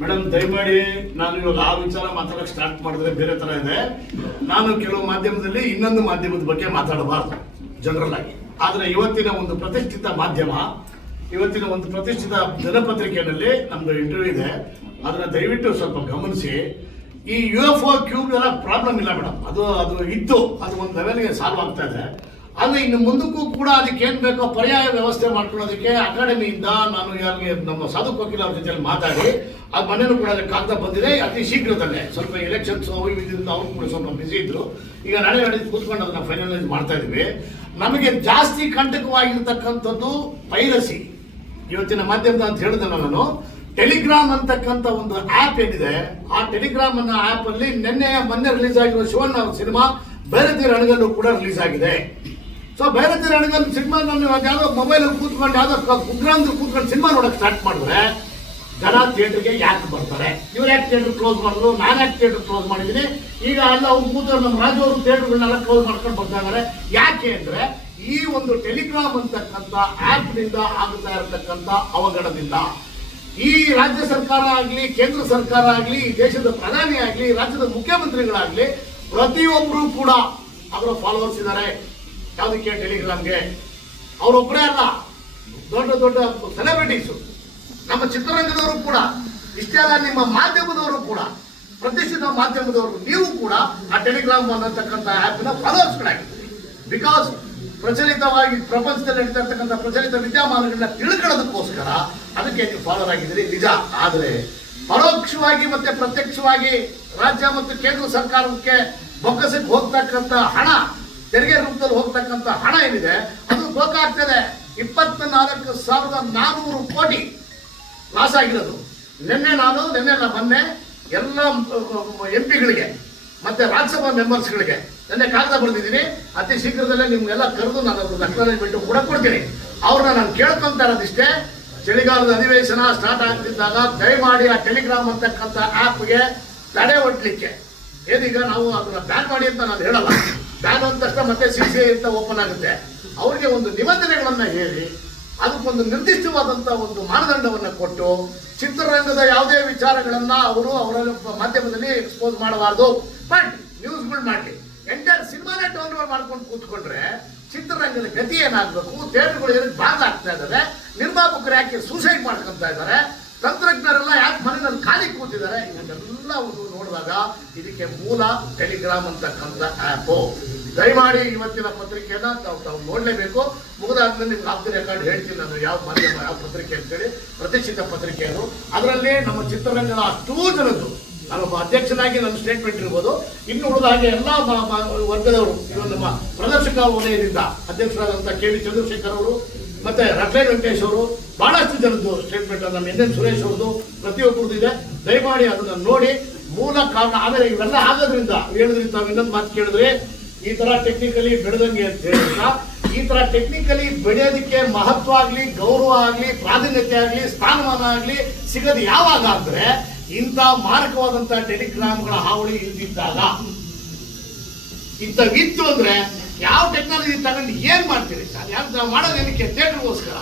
Madam ದಯಮಾಡಿ ನಾನು ಇವಾಗ ಆ ವಿಚಾರ ಮಾತಾಡಕ್ಕೆ ಸ್ಟಾರ್ಟ್ ಮಾಡಿದ್ರೆ ಬೇರೆ ತರ ಇದೆ. ನಾನು ಕೆಲವು ಮಾಧ್ಯಮದಲ್ಲಿ ಇನ್ನೊಂದು ಮಾಧ್ಯಮದ ಬಗ್ಗೆ ಮಾತಾಡಬಾರ್ದು ಜನರಲ್ ಆಗಿ. ಆದ್ರೆ ಇವತ್ತಿನ ಒಂದು ಪ್ರತಿಷ್ಠಿತ ಮಾಧ್ಯಮ, ಇವತ್ತಿನ ಒಂದು ಪ್ರತಿಷ್ಠಿತ ದಿನಪತ್ರಿಕೆಯಲ್ಲಿ ನಮ್ದು ಇಂಟರ್ವ್ಯೂ ಇದೆ, ಅದನ್ನ ದಯವಿಟ್ಟು ಸ್ವಲ್ಪ ಗಮನಿಸಿ. ಈ UFO ಕ್ಯೂಬ್ ಎಲ್ಲ ಪ್ರಾಬ್ಲಮ್ ಇಲ್ಲ ಮೇಡಮ್, ಅದು ಇದ್ದು ಅದು ಒಂದು ಲೆವೆಲ್ಗೆ ಸಾಲ್ವ್ ಆಗ್ತಾ ಇದೆ. ಆದರೆ ಇನ್ನು ಮುಂದಕ್ಕೂ ಕೂಡ ಅದಕ್ಕೆ ಏನು ಬೇಕೋ ಪರ್ಯಾಯ ವ್ಯವಸ್ಥೆ ಮಾಡ್ಕೊಳ್ಳೋದಕ್ಕೆ ಅಕಾಡೆಮಿಯಿಂದ ನಾನು ಯಾರಿಗೆ ನಮ್ಮ ಸಾಧು ವಕೀಲ ಅವ್ರ ಜೊತೆ ಮಾತಾಡಿ ಅದು ಮನೇಲೂ ಕೂಡ ಅದಕ್ಕೆ ಕಾಗದ ಬಂದಿದೆ. ಅತಿ ಶೀಘ್ರದಲ್ಲೇ ಸ್ವಲ್ಪ ಎಲೆಕ್ಷನ್ಸ್ ಇದರಿಂದ ಅವರು ಕೂಡ ಸ್ವಲ್ಪ ಬಿಸಿ ಇದ್ರು. ಈಗ ನಾಳೆ ಕೂತ್ಕೊಂಡು ಅದನ್ನ ಫೈನಲೈಸ್ ಮಾಡ್ತಾ ಇದ್ವಿ. ನಮಗೆ ಜಾಸ್ತಿ ಕಂಟಕವಾಗಿರ್ತಕ್ಕಂಥದ್ದು ಪೈರಸಿ. ಇವತ್ತಿನ ಮಾಧ್ಯಮದ ಅಂತ ಹೇಳಿದೆ ನಾನು, ಟೆಲಿಗ್ರಾಮ್ ಅಂತಕ್ಕಂಥ ಒಂದು ಆ್ಯಪ್ ಏನಿದೆ, ಆ ಟೆಲಿಗ್ರಾಮ್ ಅನ್ನೋ ಆ್ಯಪ್ ಅಲ್ಲಿ ಮೊನ್ನೆ ರಿಲೀಸ್ ಆಗಿರೋ ಶಿವಣ್ಣ ಸಿನಿಮಾ ಬೈರತಿ ರಣಗಲ್ಲು ಕೂಡ ರಿಲೀಸ್ ಆಗಿದೆ. ಸೊ ಬೈರತಿ ರಣಗಲ್ಲು ಸಿನಿಮಾ ನಾನು ಯಾವುದೋ ಮೊಬೈಲ್ ಕೂತ್ಕೊಂಡು ಯಾವುದೋ ಕುಗ್ರಾಂಧ್ರ ಕೂತ್ಕೊಂಡು ಸಿನಿಮಾ ನೋಡಕ್ಕೆ ಸ್ಟಾರ್ಟ್ ಮಾಡಿದ್ರೆ ಜನ ಥಿಯೇಟರ್ಗೆ ಯಾಕೆ ಬರ್ತಾರೆ? ಇವ್ರು ಯಾಕೆ ಥಿಯೇಟರ್ ಕ್ಲೋಸ್ ಮಾಡಿದ್ರು, ನಾನು ಯಾಕೆ ಥಿಯೇಟರ್ ಕ್ಲೋಸ್ ಮಾಡಿದ್ದೀನಿ? ಈಗ ಅಲ್ಲ ಅವ್ರು ಕೂತರು ನಮ್ಮ ರಾಜು ಅವರು ಥಿಯೇಟರ್ಗಳನ್ನೆಲ್ಲ ಕ್ಲೋಸ್ ಮಾಡ್ಕೊಂಡು ಬರ್ತಾ ಇದ್ದಾರೆ. ಯಾಕೆ ಅಂದ್ರೆ ಈ ಒಂದು ಟೆಲಿಗ್ರಾಮ್ ಅಂತಕ್ಕಂಥ ಆ್ಯಪ್ನಿಂದ ಆಗುತ್ತಾ ಇರತಕ್ಕಂಥ ಅವಘಡದಿಂದ ಈ ರಾಜ್ಯ ಸರ್ಕಾರ ಆಗಲಿ, ಕೇಂದ್ರ ಸರ್ಕಾರ ಆಗಲಿ, ಈ ದೇಶದ ಪ್ರಧಾನಿ ಆಗಲಿ, ರಾಜ್ಯದ ಮುಖ್ಯಮಂತ್ರಿಗಳಾಗಲಿ ಪ್ರತಿಯೊಬ್ಬರು ಕೂಡ ಅವರ ಫಾಲೋವರ್ಸ್ ಇದ್ದಾರೆ. ಯಾವುದಕ್ಕೆ? ಟೆಲಿಗ್ರಾಮ್ಗೆ. ಅವರೊಬ್ಬರೇ ಅಲ್ಲ, ದೊಡ್ಡ ದೊಡ್ಡ ಸೆಲೆಬ್ರಿಟೀಸು, ನಮ್ಮ ಚಿತ್ರರಂಗದವರು ಕೂಡ, ಇಷ್ಟೇ ಅಲ್ಲ ನಿಮ್ಮ ಮಾಧ್ಯಮದವರು ಕೂಡ, ಪ್ರತಿಷ್ಠಿತ ಮಾಧ್ಯಮದವರು ನೀವು ಕೂಡ ಆ ಟೆಲಿಗ್ರಾಮ್ ಅನ್ನತಕ್ಕಂಥ ಆ್ಯಪ್ನ ಫಾಲೋವರ್ಸ್ಗಳಾಗಿದ್ದೀರಿ. ಬಿಕಾಸ್ ಪ್ರಚಲಿತವಾಗಿ ಪ್ರಪಂಚದಲ್ಲಿ ನಡೀತಾ ಇರ್ತಕ್ಕಂಥ ಪ್ರಚಲಿತ ವಿದ್ಯಮಾನಗಳನ್ನ ತಿಳ್ಕೊಳ್ಳೋದಕ್ಕೋಸ್ಕರ ಅದಕ್ಕೆ ನೀವು ಫಾಲೋವರ್ ಆಗಿದ್ದೀರಿ ನಿಜ. ಆದರೆ ಪರೋಕ್ಷವಾಗಿ ಮತ್ತೆ ಪ್ರತ್ಯಕ್ಷವಾಗಿ ರಾಜ್ಯ ಮತ್ತು ಕೇಂದ್ರ ಸರ್ಕಾರಕ್ಕೆ ಬೊಕ್ಕಸಕ್ಕೆ ಹೋಗ್ತಕ್ಕಂಥ ಹಣ, ತೆರಿಗೆ ರೂಪದಲ್ಲಿ ಹೋಗ್ತಕ್ಕಂಥ ಹಣ ಏನಿದೆ ಅದು ಬೇಕಾಗ್ತದೆ. 24,400 ಕೋಟಿ ಲಾಸ್ ಆಗಿರೋದು. ಮೊನ್ನೆ ಎಲ್ಲ MP ಗಳಿಗೆ ಮತ್ತೆ ರಾಜ್ಯಸಭಾ ಮೆಂಬರ್ಸ್ಗಳಿಗೆ ನೆನ್ನೆ ಕಾಗದ ಬರೆದಿದ್ದೀನಿ. ಅತಿ ಶೀಘ್ರದಲ್ಲೇ ನಿಮ್ಗೆಲ್ಲ ಕರೆದು ನಾನು ಅದ್ರ ಅಕ್ನಾಲೇಜ್ಮೆಂಟ್ ಕೂಡ ಕೊಡ್ತೀನಿ. ಅವ್ರನ್ನ ನಾನು ಕೇಳ್ಕೊಂತ ಇರೋದಿಷ್ಟೇ, ಚಳಿಗಾಲದ ಅಧಿವೇಶನ ಸ್ಟಾರ್ಟ್ ಆಗ್ತಿದ್ದಾಗ ದಯಮಾಡಿ ಆ ಟೆಲಿಗ್ರಾಮ್ ಅಂತಕ್ಕಂಥ ಆ್ಯಪ್ಗೆ ತಡೆ ಒಡ್ಲಿಕ್ಕೆ, ಏನೀಗ ನಾವು ಅದನ್ನ ಬ್ಯಾನ್ ಮಾಡಿ ಅಂತ ನಾನು ಹೇಳಲ್ಲ, ಬ್ಯಾನ್ ಅಂದ ತಕ್ಷಣ ಮತ್ತೆ CCI ಅಂತ ಓಪನ್ ಆಗುತ್ತೆ. ಅವ್ರಿಗೆ ಒಂದು ನಿಬಂಧನೆಗಳನ್ನ ಹೇಳಿ ಅದಕ್ಕೊಂದು ನಿರ್ದಿಷ್ಟವಾದಂಥ ಒಂದು ಮಾನದಂಡವನ್ನು ಕೊಟ್ಟು ಚಿತ್ರರಂಗದ ಯಾವುದೇ ವಿಚಾರಗಳನ್ನ ಅವರು ಅವರ ಮಾಧ್ಯಮದಲ್ಲಿ ಎಕ್ಸ್ಪೋಸ್ ಮಾಡಬಾರ್ದು. ಬಟ್ ನ್ಯೂಸ್ಗಳು ಮಾಡಲಿ. ಎಂಟೈರ್ ಸಿನಿಮಾನೇ ಡೌನ್ ಮಾಡ್ಕೊಂಡು ಕೂತ್ಕೊಂಡ್ರೆ ಚಿತ್ರರಂಗದ ಗತಿ ಏನಾಗಬೇಕು? ಥಿಯೇಟರ್ಗಳು ಏನಕ್ಕೆ ಬಾಧ್ ಆಗ್ತಾ ಇದ್ದಾರೆ? ನಿರ್ಮಾಪಕರು ಯಾಕೆ ಸೂಸೈಡ್ ಮಾಡ್ಕೊತಾ ಇದ್ದಾರೆ? ತಂತ್ರಜ್ಞರೆಲ್ಲ ಯಾಕೆ ಮನೆಯಲ್ಲಿ ಖಾಲಿ ಕೂತಿದ್ದಾರೆ? ಇವನ್ನೆಲ್ಲ ನೋಡಿದಾಗ ಇದಕ್ಕೆ ಮೂಲ ಟೆಲಿಗ್ರಾಮ್ ಅಂತಕ್ಕಂಥ ಆ್ಯಪು. ದಯಮಾಡಿ ಇವತ್ತಿನ ಪತ್ರಿಕೆಯನ್ನ ತಾವು ನೋಡಲೇಬೇಕು. ಮುಗಿದಾದ್ಮೇಲೆ ನಿಮ್ಗೆ ಆಫ್ ದಿ ರೆಕಾರ್ಡ್ ಹೇಳ್ತೀನಿ ನಾನು ಯಾವ ಮಾಧ್ಯಮ, ಯಾವ ಪತ್ರಿಕೆ ಅಂತೇಳಿ. ಪ್ರತಿಷ್ಠಿತ ಪತ್ರಿಕೆ ಅದು. ಅದರಲ್ಲಿ ನಮ್ಮ ಚಿತ್ರರಂಗದ ಅಷ್ಟೂ ಜನದ್ದು, ನಾನೊಬ್ಬ ಅಧ್ಯಕ್ಷನಾಗಿ ನನ್ನ ಸ್ಟೇಟ್ಮೆಂಟ್ ಇರ್ಬೋದು, ಇನ್ನು ಉಳಿದ ಹಾಗೆ ಎಲ್ಲ ವರ್ಗದವರು, ಇವರು ನಮ್ಮ ಪ್ರದರ್ಶಕ ವಲಯದಿಂದ ಅಧ್ಯಕ್ಷರಾದಂಥ KV ಚಂದ್ರಶೇಖರ್ ಅವರು ಮತ್ತೆ ರಟ್ಲೆ ವೆಂಕಟೇಶ್ ಅವರು, ಬಹಳಷ್ಟು ಜನದ್ದು ಸ್ಟೇಟ್ಮೆಂಟ್, ನಮ್ಮ NN ಸುರೇಶ್ ಅವ್ರದ್ದು, ಪ್ರತಿಯೊಬ್ಬರದ್ದು ಇದೆ. ದಯಮಾಡಿ ಅದನ್ನ ನೋಡಿ ಮೂಲ ಕಾರಣ. ಆಮೇಲೆ ಇವೆಲ್ಲ ಆಗೋದ್ರಿಂದ ಹೇಳಿದ್ರಿ, ತಾವು ಇನ್ನೊಂದು ಮಾತು ಕೇಳಿದ್ರೆ, ಈ ತರ ಟೆಕ್ನಿಕಲಿ ಬೆಳೆದಂಗೆ ಅಂತ ಹೇಳಿದ್ರ, ಈ ತರ ಟೆಕ್ನಿಕಲಿ ಬೆಳೆಯೋದಕ್ಕೆ ಮಹತ್ವ ಆಗ್ಲಿ, ಗೌರವ ಆಗ್ಲಿ, ಪ್ರಾಧಾನ್ಯತೆ ಆಗ್ಲಿ, ಸ್ಥಾನಮಾನ ಆಗ್ಲಿ ಸಿಗೋದು ಯಾವಾಗ ಅಂದ್ರೆ ಇಂಥ ಮಾರಕವಾದಂತ ಟೆಲಿಗ್ರಾಮ್ಗಳ ಹಾವಳಿ ಇಲ್ದಿದ್ದಾಗ. ಇಂಥವಿತ್ತು ಅಂದ್ರೆ ಯಾವ ಟೆಕ್ನಾಲಜಿ ತಗೊಂಡು ಏನ್ ಮಾಡ್ತೀರಿ ಸರ್? ಯಾರು ಮಾಡೋದೇನಕ್ಕೆ? ಥಿಯೇಟರ್ಗೋಸ್ಕರ.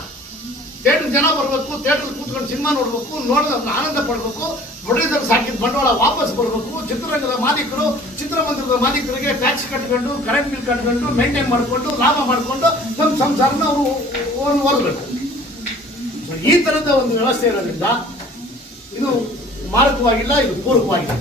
ಥಿಯೇಟರ್ ಜನ ಬರಬೇಕು, ಥಿಯೇಟರ್ ಕೂತ್ಕೊಂಡು ಸಿನಿಮಾ ನೋಡ್ಬೇಕು, ನೋಡೋದನ್ನ ಆನಂದ ಪಡ್ಬೇಕು, ಪ್ರೊಡ್ಯೂಸರ್ಸ್ ಹಾಕಿದ ಬಂಡವಾಳ ವಾಪಸ್ ಬರಬೇಕು. ಚಿತ್ರರಂಗದ ಮಾಲೀಕರು, ಚಿತ್ರಮಂದಿರದ ಮಾಲೀಕರಿಗೆ ಟ್ಯಾಕ್ಸ್ ಕಟ್ಕೊಂಡು, ಕರೆಂಟ್ ಬಿಲ್ ಕಟ್ಕೊಂಡು, ಮೇಂಟೈನ್ ಮಾಡಿಕೊಂಡು, ಲಾಭ ಮಾಡಿಕೊಂಡು ನಮ್ಮ ಸಂಸಾರನ ಅವರು ಓದಬೇಕು. ಈ ತರದ ಒಂದು ವ್ಯವಸ್ಥೆ ಇರೋದ್ರಿಂದ ಇದು ಮಾರಕವಾಗಿಲ್ಲ, ಇದು ಪೂರಕವಾಗಿದೆ.